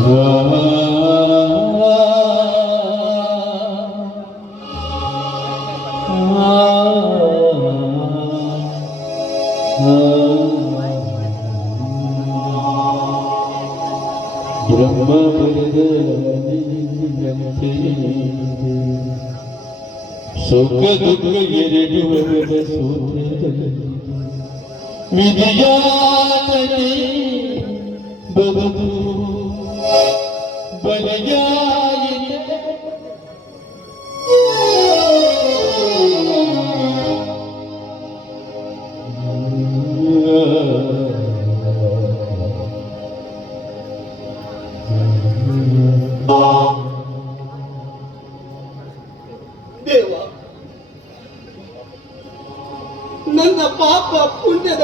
ಬ್ರಹ್ಮ ಸುಖ ದುಃಖ ಎರಡು ಸೂತ್ರದಲ್ಲಿ ವಿಧಿಯಾತನೆ ಬದುಕು ಬಲಿಯಾಯಿತೆ ದೇವ, ನನ್ನ ಪಾಪ ಪುಣ್ಯದ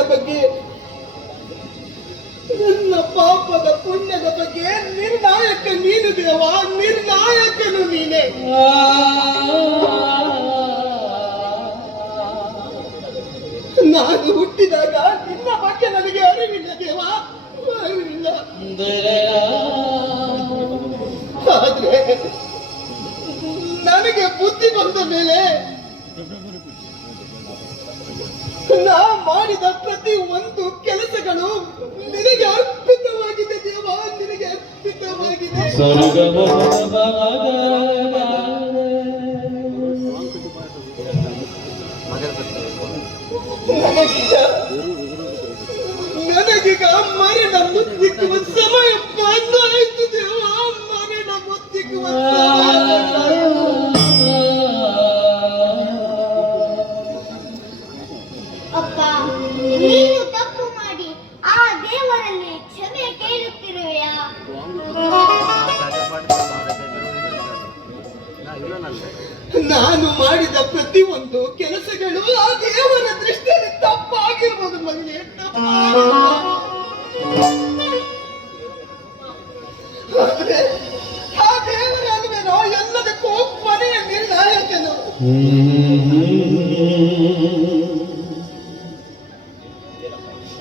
ಬಗ್ಗೆ ನಿರ್ಣಾಯಕ ನೀನು ದೇವ, ನಿರ್ಣಾಯಕನು ನೀನೆ. ನಾನು ಹುಟ್ಟಿದಾಗ ನಿನ್ನ ಬಗ್ಗೆ ನನಗೆ ಅರಿವಿಲ್ಲ ದೇವ, ಅರಿವಿಲ್ಲ. ಆದ್ರೆ ನನಗೆ ಬುದ್ಧಿ ಬಂದ ಮೇಲೆ ನಾ ಮಾಡಿದ ಪ್ರತಿ ಒಂದು ಕೆಲಸಗಳು ನಿನಗೆ ಅರ್ಪಿತವಾಗಿದೆ ದೇವ, ನಿನಗೆ ಅರ್ಪಿತವಾಗಿದೆ. ನನಗೀಗ ಮರಣ ಮುತ್ತಿಕ್ಕುವ ಸಮಯ ಬಂದಾಯಿತು ದೇವ, ಮರಣ ಮುತ್ತಿಕ್ಕುವ ಅಪ್ಪ, ನೀನು ತಪ್ಪು ಮಾಡಿ ಆ ದೇವರಲ್ಲಿ ಕ್ಷಮೆ ಕೇಳುತ್ತಿರುವೆಯಾ? ನಾನು ಮಾಡಿದ ಪ್ರತಿಯೊಂದು ಕೆಲಸಗಳು ಆ ದೇವರ ದೃಷ್ಟಿಯಲ್ಲಿ ತಪ್ಪಾಗಿರ್ಬೋದು ಮಗನೇ, ಆದ್ರೆ ಆ ದೇವರ ಅಲ್ವೇನೋ ಎಲ್ಲದಕ್ಕೂ ಕೊನೆಯ ನಿರ್ಣಾಯಕನು.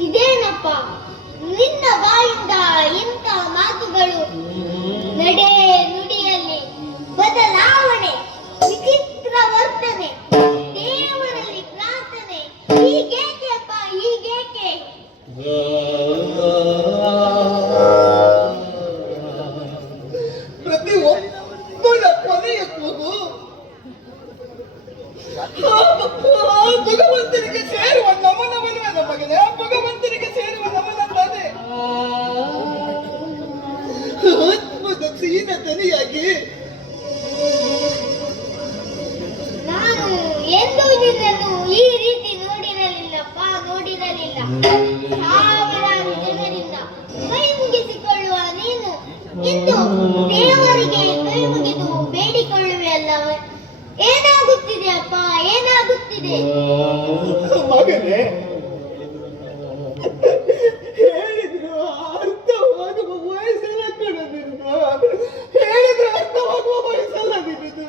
ಇದೇನಪ್ಪ ನಿನ್ನ ಬಾಯಿಂದ ಇಂಥ ಮಾತುಗಳು? ನಡೆ ನುಡಿಯಲ್ಲಿ ಬದಲಾವಣೆ, ವಿಚಿತ್ರ ವರ್ತನೆ, ದೇವರಲ್ಲಿ ಪ್ರಾರ್ಥನೆ, ಹೀಗೇಕೆ ಅಪ್ಪ, ಹೀಗೇಕೆ? ಪ್ರತಿ ಒಬ್ಬನ ಕೊನೆಯ ಕೂಗು ಭಗವಂತನಿಗೆ ಸೇರುವ ನಮನವನ್ನುವೆ ನಮಗನೇ, ಭಗವಂತನಿಗೆ ಸೇರುವ ನಮನ ತಾನೆ. ಆತ್ಮದ ಸೀನ ತನಿಯಾಗಿ ನಾನು ಎಂದೂ ನಿನ್ನನ್ನು ಈ ರೀತಿ ನೋಡಿರಲಿಲ್ಲಪ್ಪ, ನೋಡಿರಲಿಲ್ಲ. ಸಾವಿರಾರು ಜನರಿಂದ ಕೈ ಮುಗಿಸಿಕೊಳ್ಳುವ ನೀನು ಇಂದು ದೇವರಿಗೆ ಕೈ ಮುಗಿದು ಬೇಡಿಕೊಳ್ಳುವೆ ಅಲ್ಲವೇ? ಏನಾಗುತ್ತಿದೆ ಅಪ್ಪ, ಏನಾಗುತ್ತಿದೆ? ಮಗನೇ, ಹೇಳಿದ್ರು ಅರ್ಥವಾಗುವ ವಯಸ್ಸಲ್ಲ ಕಣದಿರುದು, ಹೇಳಿದ್ರೆ ಅರ್ಥವಾಗುವ ವಯಸ್ಸಲ್ಲ ನಿನ್ನದು.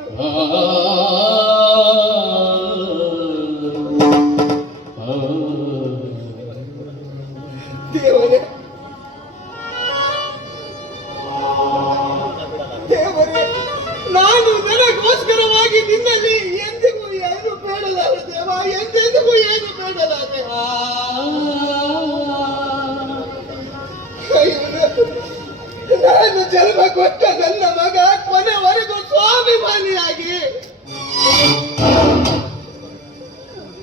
ದೇವರೇ, ದೇವರೇ, ನಾನು ನನಗೋಸ್ಕರವಾಗಿ ನಿನ್ನಲ್ಲಿ ಎಂದಿಗೂ ಏನು ಬೇಡಲಾರೆ ದೇವ, ಎಂದೆಂದಿಗೂ ಏನು ಬೇಡಲಾರೆ. ನಾನು ಜನ್ಮ ಕೊಟ್ಟ ನನ್ನ ಮಗ ಕೊನೆವರೆಗೂ ಸ್ವಾಭಿಮಾನಿಯಾಗಿ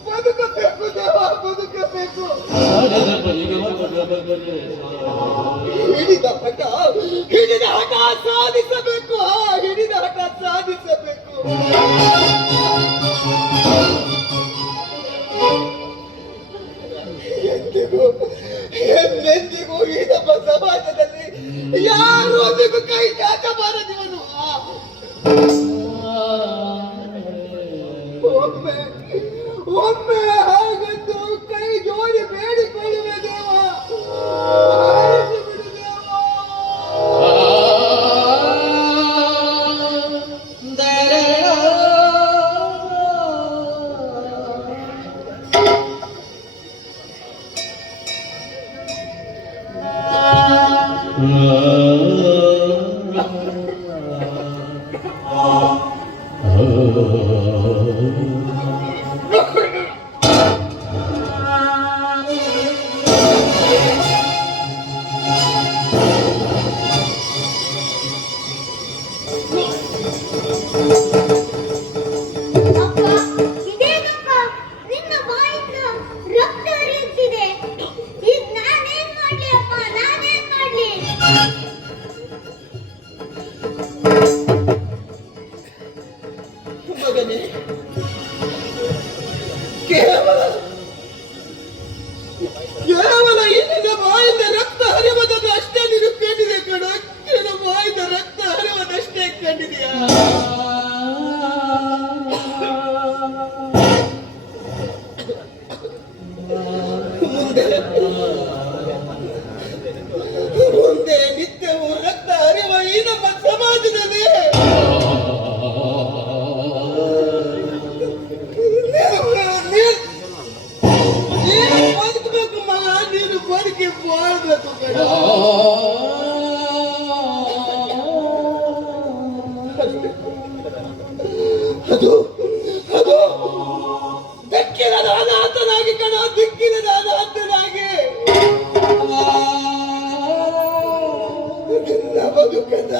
ಬದುಕಬೇಕು ದೇವ, ಬದುಕಬೇಕು. ಹಿಡಿದ ಹಠ ಸಾಧಿಸಬೇಕು, ಹಿಡಿದ ಹಠ ಸಾಧಿಸಬೇಕು. ಎಂದೆಂದಿಗೂ ಈ ನಮ್ಮ ಸಮಾಜದಲ್ಲಿ ಯಾರೊಂದಿಗೂ ಕೈ ಚಾಚಬಾರದಿವನು. ಒಮ್ಮೆ ಹಾಗಂದು ಕೈ ಜೋಡಿ ಬೇಡಿಕೊಳ್ಳುವೆ ದೇವ, ಬಿಡು ದೇವ. Oh ಕೇವಲ ಈ ನಿನ್ನ ಬಾಯಿಂದ ರಕ್ತ ಹರಿವದನ್ನು ಅಷ್ಟೇ ನೀನು ಕಂಡಿದೆ ಕಣ. ನಿನ್ನ ಬಾಯಿಂದ ರಕ್ತ ಹರಿವದಷ್ಟೇ ಕಂಡಿದೆಯಾ? ಮುಂದೆ ನಿತ್ಯವೂ ರಕ್ತ ಹರಿವ ಈ ನಮ್ಮ ಸಮಾಜದಲ್ಲಿ ನೀನು ಬದುಕಬೇಕು ಮಗ, ನೀನು ಬದುಕಿ ಬಾಳ್ಬೇಕು ಕಣ. ಅದು ಅದು ದಿಕ್ಕಿನ ಅನಾಥನಾಗಿ ಕಣ, ದಿಕ್ಕಿನ ಅನಾಥನಾಗಿ ನಿನ್ನ ಬದುಕದ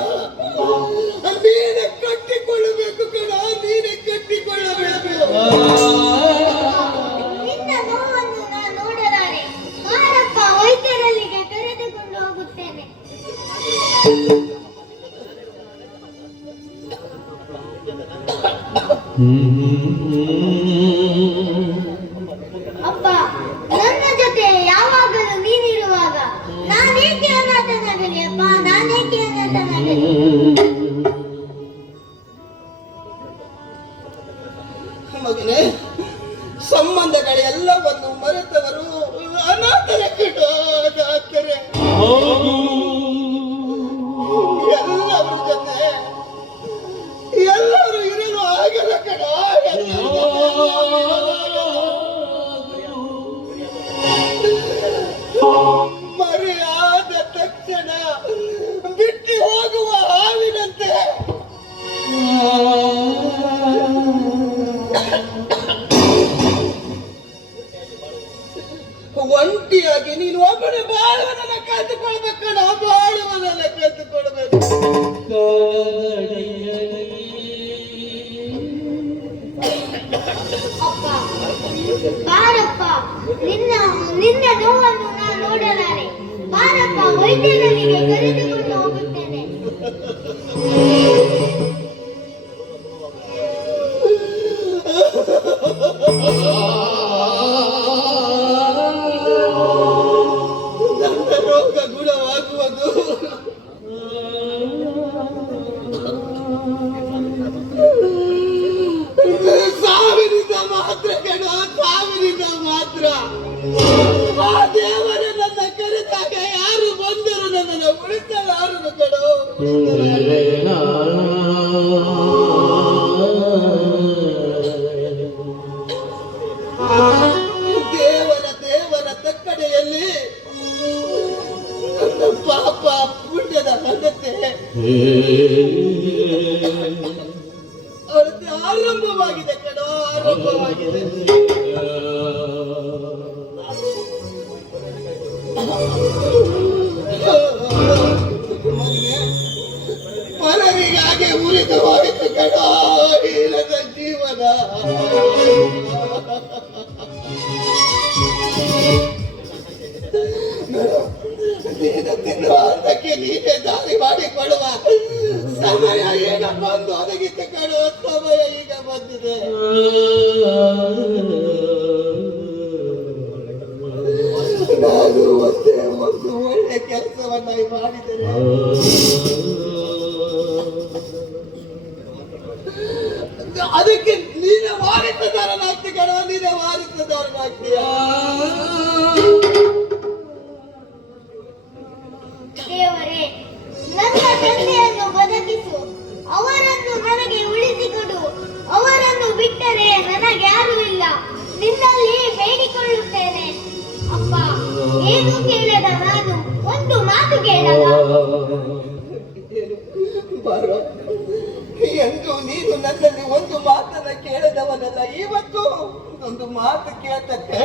ನೀನೆ ಕಟ್ಟಿಕೊಳ್ಳಬೇಕು ಕಣ, ನೀನೆ ಕಟ್ಟಿಕೊಳ್ಳಬೇಕು. ನಿನ್ನ ನೋವನ್ನು ನಾನು ನೋಡಲಾರೆ. ಮಾರಪ್ಪ, ವೈದ್ಯರಲ್ಲಿಗೆ ಕರೆದುಕೊಂಡು ಹೋಗುತ್ತೇನೆ. ಅಪ್ಪ, ನನ್ನ ಜೊತೆ ಯಾವಾಗಲೂ ನೀನಿರುವಾಗ ನಾನೇಕೆ ಅನಾಥನಾಗಲಿ ಅಪ್ಪ, ನಾನೇಕೆ ಅನಾಥನಾಗಲಿ? ಮಗನೇ, ಸಂಬಂಧಗಳೆಲ್ಲವನ್ನು ಮರೆತವರು ಅನಾಥರೇ ಕಣ, ಅನಾಥರೇ. ಎಲ್ಲರ ಜೊತೆ ಎಲ್ಲರೂ ಇರಲು ಆಗಲ್ಲ ಕಣ. ಮರೆಯಾದ ತಕ್ಷಣ ಬಿಟ್ಟು ಹೋಗುವ ಹಾವಿನಂತೆ ಒಂಟಿಯಾಗಿ ನೀನು ಒಬ್ಬನೇ ಬಾಳುವುದನ್ನ ಕಲಿತುಕೊಳ್ಬೇಕಣ್ಣ, ಬಾಳುವುದನ್ನ ಕಲಿತುಕೊಳ್ಬೇಕು. ಅಪ್ಪ, ಬಾರಪ್ಪ, ನಿನ್ನ ನೋವನ್ನು ನಾನು ನೋಡಲಾರೆ. ಬಾರಪ್ಪ, ವೈದ್ಯರಲ್ಲಿಗೆ ಕರೆದುಕೊಂಡು ಹೋಗುತ್ತೇನೆ. ನನ್ನ ರೋಗ ಗುಣವಾಗುವುದು ಸಾವಿನಿಂದ ಮಾತ್ರ ಕಣ, ಸಾವಿನಿಂದ ಮಾತ್ರ. ಆ ದೇವರೇ ನನ್ನ ಕರೆದಾಗ ಯಾರು ಬಂದರು ನನ್ನನ್ನು ಉಳಿಸಲಾರನು ಕಣ. ದೇವರ ತಕ್ಕಡೆಯಲ್ಲಿ ನನ್ನ ಪಾಪ ಪುಣ್ಯದ ಮಗತೆ ಅವರದ್ದು ಆರಂಭವಾಗಿದೆ ಕಣೋ, ಆರಂಭವಾಗಿದೆ. ಮಗನೇ, ಪರರಿಗಾಗಿ ಉರಿದು ಹೋಯಿತು ಕಣೋ ಇಲ್ಲದ ಜೀವನ. ಅದಕ್ಕೆ ನೀನೇ ದಾರಿ ಮಾಡಿಕೊಡುವ ಸಮಯ ಈಗ ಬಂದು ಒದಗಿತು ಕಣೋ, ಸಮಯ ಈಗ ಬಂದಿದೆ. ನಾನು ಒಂದೇ ಒಂದು ಒಳ್ಳೆ ಕೆಲಸವನ್ನ ಮಾಡಿದ್ದೇನೆ. ಅದಕ್ಕೆ ನೀನೇ ವಾರಿಸದಾರನಾಗ್ತಿ ಕಣೋ, ನೀನೇ ವಾರಿಸದಾರನಾಗ್ತೀಯ. ದೇವರೇ, ನನ್ನ ತಂದೆಯನ್ನು ಬದುಕಿಸು, ಅವರನ್ನು ನನಗೆ ಉಳಿಸಿಕೊಡು. ಅವರನ್ನು ಬಿಟ್ಟರೆ ನನಗ್ಯಾರೂ ಇಲ್ಲ. ನಿನ್ನಲ್ಲಿ ಬೇಡಿಕೊಳ್ಳುತ್ತೇನೆ ಅಪ್ಪ. ಏನು ಕೇಳದ ನಾನು ಒಂದು ಮಾತು ಕೇಳಲ್ಲ. ಎಂದು ನೀನು ನನ್ನಲ್ಲಿ ಒಂದು ಮಾತನ್ನ ಕೇಳದವನಲ್ಲ, ಇವತ್ತು ಒಂದು ಮಾತು ಕೇಳ್ತಕ್ಕೆ.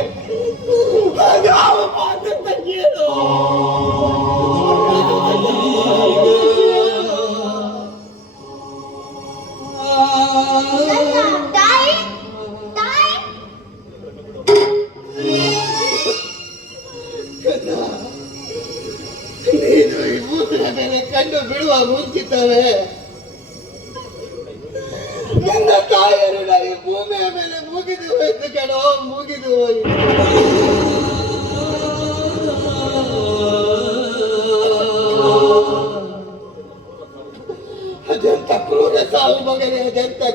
ಯಾವ ಮಾತನ್ನ ಕೇಳು? ನನ್ನ ತಾಯಿ ತಾಯಿ ನೀನು ಈ ಭೂಮಿಯ ಮೇಲೆ ಕಣ್ಣು ಬಿಡುವ ಮುಂಚಿತವೇ ನನ್ನ ತಾಯಿಯರು ಈ ಭೂಮಿಯ ಮೇಲೆ ಮುಗಿದು ಹೋಯ್ತು ಕಣೋ, ಮುಗಿದು ಹೋಯಿತು.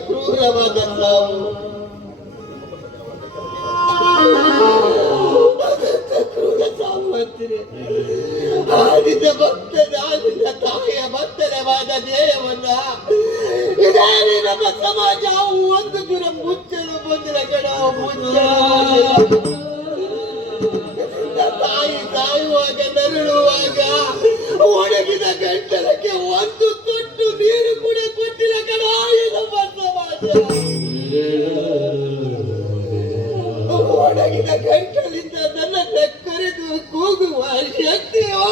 ಕ್ರೂರವಾದ ಸಾವು. ಕ್ರೂರ ಸಾವು ಅಂತೀರಿ. ಆದಿತ ಭಕ್ತದ ತಾಯಿಯ ಭಕ್ತರವಾದ ಧ್ಯೇಯವನ್ನ ಇದೇ ನಮ್ಮ ಸಮಾಜ ಒಂದು ದಿನ ಮುಚ್ಚಲು ಬಂದಿರ ಕಣ. ತಾಯಿ ಸಾಯುವಾಗ ನರಳುವಾಗ ಒಣಗಿದ ಗಂಟಲಕ್ಕೆ ಒಂದು ತೊಟ್ಟು ನೀರು ಕೂಡ ಕೊಟ್ಟಿಲ್ಲ ಕಣ ನಮ್ಮ ಸಮಾಜ. ಒಣಗಿದ ಗಂಟಲಿಂದ ನನ್ನನ್ನ ಕರೆದು ಕೂಗುವ ಶಕ್ತಿಯೋ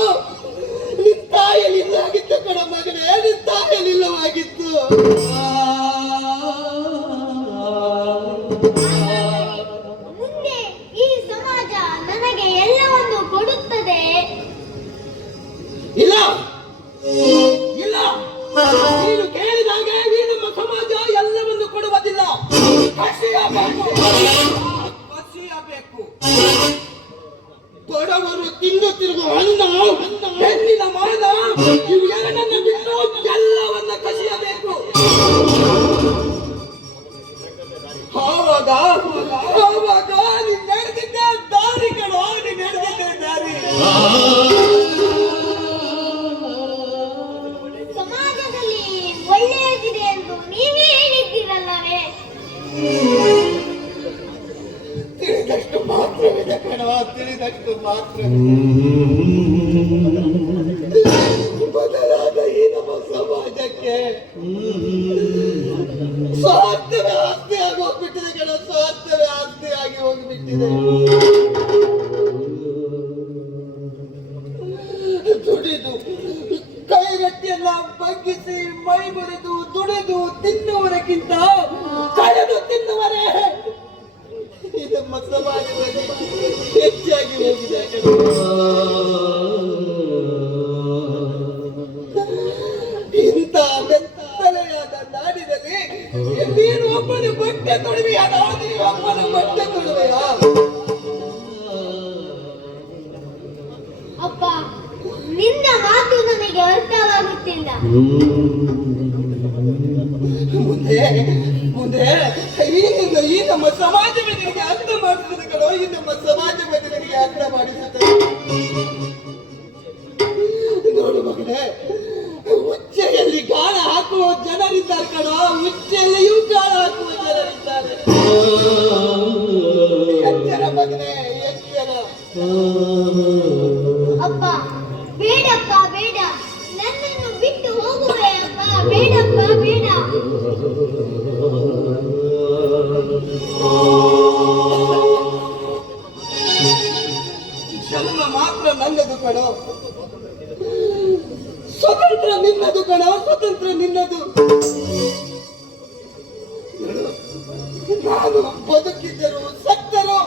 ನಿನ್ ತಾಯಲಿಲ್ಲವಾಗಿತ್ತು ಕಣ ಮಗನೇ, ನಿನ್ ತಾಯಲಿಲ್ಲವಾಗಿತ್ತು. ಮುಂದೆ ಈ ಸಮಾಜ ನನಗೆ ಎಲ್ಲವನ್ನು ಕೊಡುತ್ತದೆ. ಇಲ್ಲ ಇಲ್ಲ, ನೀನು ಕೇಳಿದಾಗ ಈ ನಮ್ಮ ಸಮಾಜ ಎಲ್ಲವನ್ನು ಕೊಡುವುದಿಲ್ಲ. ಕಸಿಯಬೇಕು, ಕಸಿಯಬೇಕು. ಬಡವರು ತಿನ್ನುತ್ತಿರುವ ಅನ್ನ, ಹೆಣ್ಣಿನ ಮಾನ, ಇವೆರಡನ್ನು ಬಿಟ್ಟು ಎಲ್ಲವನ್ನ ಕಸಿಯಬೇಕು. ಆವಾಗ ಆವಾಗ ನೀನ್ ನಡೆದಿದ್ದ ದಾರಿ ಕಣೋ, ನೀನ್ ನಡೆದಿದ್ದ ದಾರಿ. ಸಮಾಜದಲ್ಲಿ ಒಳ್ಳೆಯದಿದೆ ಎಂದು ನೀವೇ ಹೇಳಿದ್ದೀರಲ್ಲವೇ? ತಿಳಿದಷ್ಟು ಮಾತ್ರವಿದೆ ಕಣೋ, ತಿಳಿದಷ್ಟು ಮಾತ್ರ. ಬದಲಾದ ಈ ನಮ್ಮ ಸಮಾಜಕ್ಕೆ ಸ್ವಾರ್ಥವೇ ಆಸ್ತಿ ಆಗಿ ಹೋಗ್ಬಿಟ್ಟಿದೆ ಕಣ, ಸ್ವಾರ್ಥವೇ ಆಸ್ತಿ ಆಗಿ ಹೋಗ್ಬಿಟ್ಟಿದೆ. ದುಡಿದು ಕೈಗಟ್ಟಿಯೆಲ್ಲ ಬಗ್ಗಿಸಿ ಮೈ ಬರೆದು ದುಡಿದು ತಿನ್ನುವರಕ್ಕಿಂತ ಕಳೆದು ತಿನ್ನುವರೇ ಈ ನಮ್ಮ ಸಮಾಜದಲ್ಲಿ ಹೆಚ್ಚಾಗಿ ಹೋಗಿದೆ. ಇಂಥ ಬೆತ್ತಲೆಯಾದ ನಾಡಿನಲ್ಲಿ ನೀನು ಒಬ್ಬನ ಬಟ್ಟೆ ತೊಡುವೆಯಾ? ನೀನು ಒಬ್ಬನ ಬಟ್ಟೆ ತೊಡುವೆಯಾ? ಅಪ್ಪ, ನಿನ್ನ ಮಾತು ನನಗೆ ಅರ್ಥವಾಗುತ್ತಿಲ್ಲ. ಮುಂದೆ ಮುಂದೆ ಈ ನಮ್ಮ ಸಮಾಜವೇ ನಿನಗೆ ಅರ್ಥ ಮಾಡಿಸುತ್ತದೆ ಕಣೋ, ಈ ನಮ್ಮ ಸಮಾಜವೇ ನಿನಗೆ ಅರ್ಥ ಮಾಡಿಸುತ್ತದೆ. ನೋಡು ಮಗನೇ, ಉಚ್ಚೆಯಲ್ಲಿ ಗಾಳ ಹಾಕುವ ಜನರಿದ್ದಾರೆ ಕಣೋ, ಉಚ್ಚೆಯಲ್ಲಿಯೂ ಗಾಳ ಹಾಕುವ ಜನರಿದ್ದಾರೆ. ಎಚ್ಚರ ಮಗನೇ, ಎಚ್ಚರ. ಅಪ್ಪ, ಬೇಡಪ್ಪ ಬೇಡ, ನನ್ನನ್ನು ಬಿಟ್ಟು ಹೋಗುವೆ ಅಪ್ಪ. ಬೇಡಪ್ಪ ಬೇಡ. ಜನ್ಮ ಮಾತ್ರ ನನ್ನದು ಕಣೋ, ಸ್ವತಂತ್ರ ನಿನ್ನದು ಕಣೋ, ಸ್ವತಂತ್ರ ನಿನ್ನದು. ನಾನು ಬದುಕಿದ್ದರು ಸತ್ತರು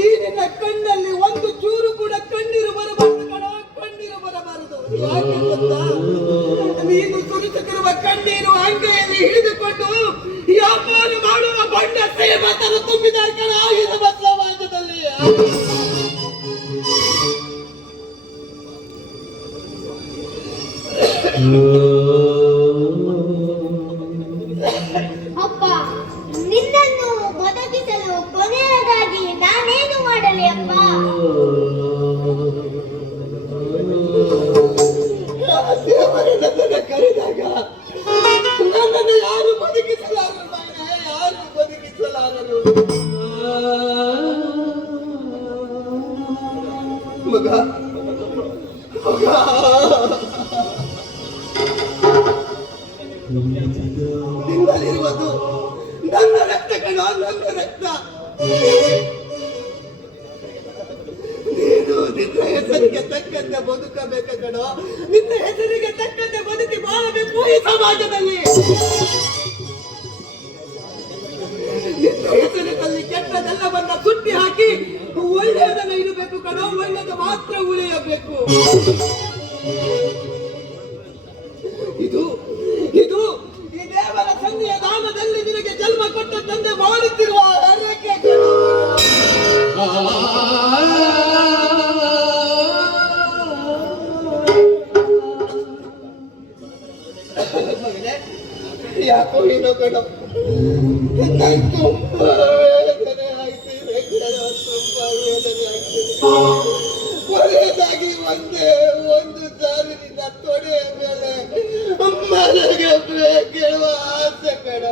ಈ ನಿನ್ನ ಕಣ್ಣಲ್ಲಿ ಒಂದು ಚೂರು ಕೂಡ ಕಣ್ಣೀರು ಬರಬಾರದು ಕಣೋ, ಕಣ್ಣೀರು ಬರಬಾರದು. ಯಾಕೆ ಗೊತ್ತಾ? ನೀನು ಸುರಿಸುತ್ತಿರುವ ಕಣ್ಣೀರು ಅಂಗೈಯಲ್ಲಿ ಹಿಡಿದುಕೊಂಡು ವ್ಯಾಪಾರ ಮಾಡುವ ಬಣ್ಣ ಶ್ರೀಮಂತರು ತುಂಬಿದ್ದಾರೆ ಕಣ ಈ ನಮ್ಮ ಸಮಾಜದಲ್ಲಿ. ಅಪ್ಪ, ನಿನ್ನನ್ನು ಬದುಕಿಸಲು ಕೊನೆಯದಾಗಿ ನಾನೇನು ಮಾಡಲಿ ಅಪ್ಪ? ದೇವರು ನನ್ನನ್ನು ಕರೆದಾಗ ನನ್ನನ್ನು ಯಾರು ಬದುಕಿಸಲಾರರು ಮಗನೇ, ಯಾರು ಬದುಕಿಸಲಾರರು. ಮಗ ಮಗ, ನಿನ್ನಲ್ಲಿರುವುದು ನನ್ನ ರಕ್ತ ಕಣ, ನನ್ನ ರಕ್ತ. ನೀನು ನಿನ್ನ ಹೆಸರಿಗೆ ತಕ್ಕಂತೆ ಬದುಕಬೇಕ ಕಣೋ, ನಿನ್ನ ಹೆಸರಿಗೆ ತಕ್ಕಂತೆ ಬದುಕಿ ಬಾಳಬೇಕು ಈ ಸಮಾಜದಲ್ಲಿ. ನಿನ್ನ ಹೆಸರಿನಲ್ಲಿ ಕೆಟ್ಟದೆಲ್ಲವನ್ನ ಸುಟ್ಟಿ ಹಾಕಿ ಒಳ್ಳೆಯದನ್ನ ಇಡಬೇಕು ಕಣೋ, ಒಳ್ಳೆಯದು ಮಾತ್ರ ಉಳಿಯಬೇಕು. ಇದು ಇದು ಈ ದೇವರ ಸನ್ನಿಯ ಧಾಮದಲ್ಲಿ ನಿನಗೆ ಜನ್ಮ ಕೊಟ್ಟ ತಂದೆ ಮಾಡುತ್ತಿರುವ ಹರಕೆ ಕಣೋ. ಮಗನೇ, ಯಾಕೋ ಏನೋ ಕಣ. ನಂಗೆ ತುಂಬಾ ವೇದನೆ ಆಗ್ತಿದೆ ಕಣ, ತುಂಬಾ ವೇದನೆ ಆಗ್ತಿದೆ. ಕೊನೆಯದಾಗಿ ಒಂದು ಸಾರಿ ನಿನ್ನ ತೊಡೆಯ ಮೇಲೆ ಮಲಗಬೇಕೆಳುವ ಆಸೆ ಕಣ.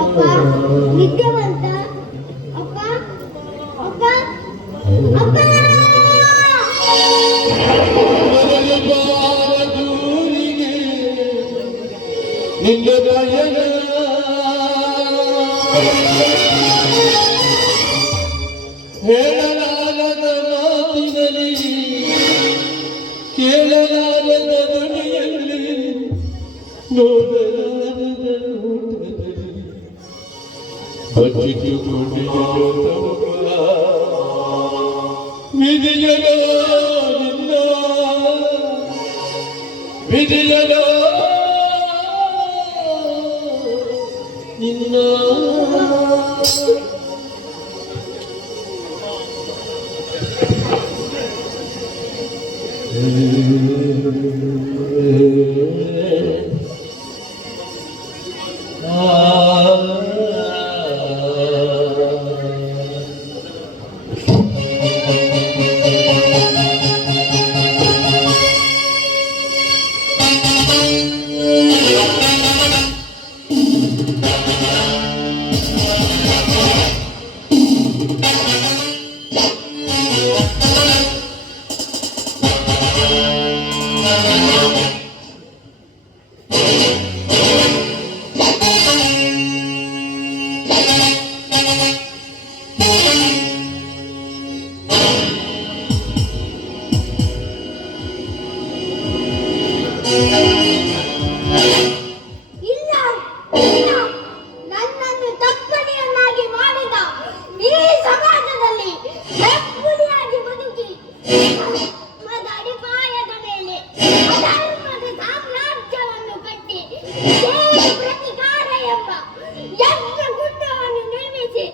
ಅಪ್ಪ ನಿದ್ದೆ ಬಂತ? ಅಪ್ಪ ಅಪ್ಪ ಅಪ್ಪ ದೂರಿಗೆ ನಿನ್ನ ಭಯನ ಹೇಳಲಾಗದ ಮಾತಿನಲ್ಲಿ ಕೇಳಲಾಗದ ಧ್ವನಿಯಲ್ಲಿ ನೋಡಲಾಗದ ನೋಟದಲ್ಲಿ ಬಚ್ಚಿಟ್ಟುಕೊಂಡಿದೆಯೋ ತವಕುಲ ವಿಧಿಯಲೋ ನಿನ್ನ ವಿಧಿಯಲೋ ನಿನ್ನ ಇಲ್ಲ ಇಲ್ಲ, ನನ್ನನ್ನು ತಕ್ಕಡಿಯನ್ನಾಗಿ ಮಾಡಿದ ಈ ಸಮಾಜದಲ್ಲಿ ಹೆಬ್ಬುಲಿಯಾಗಿ ಬದುಕಿ ಧರ್ಮದ ಅಡಿಪಾಯದ ಮೇಲೆ ಅಧರ್ಮದ ಸಾಮ್ರಾಜ್ಯವನ್ನು ಕಟ್ಟಿ ದೇವ ಪ್ರತಿಕಾರ ಎಂಬ ಯಜ್ಞ ಗುಡ್ಡವನ್ನು ನಿರ್ಮಿಸಿ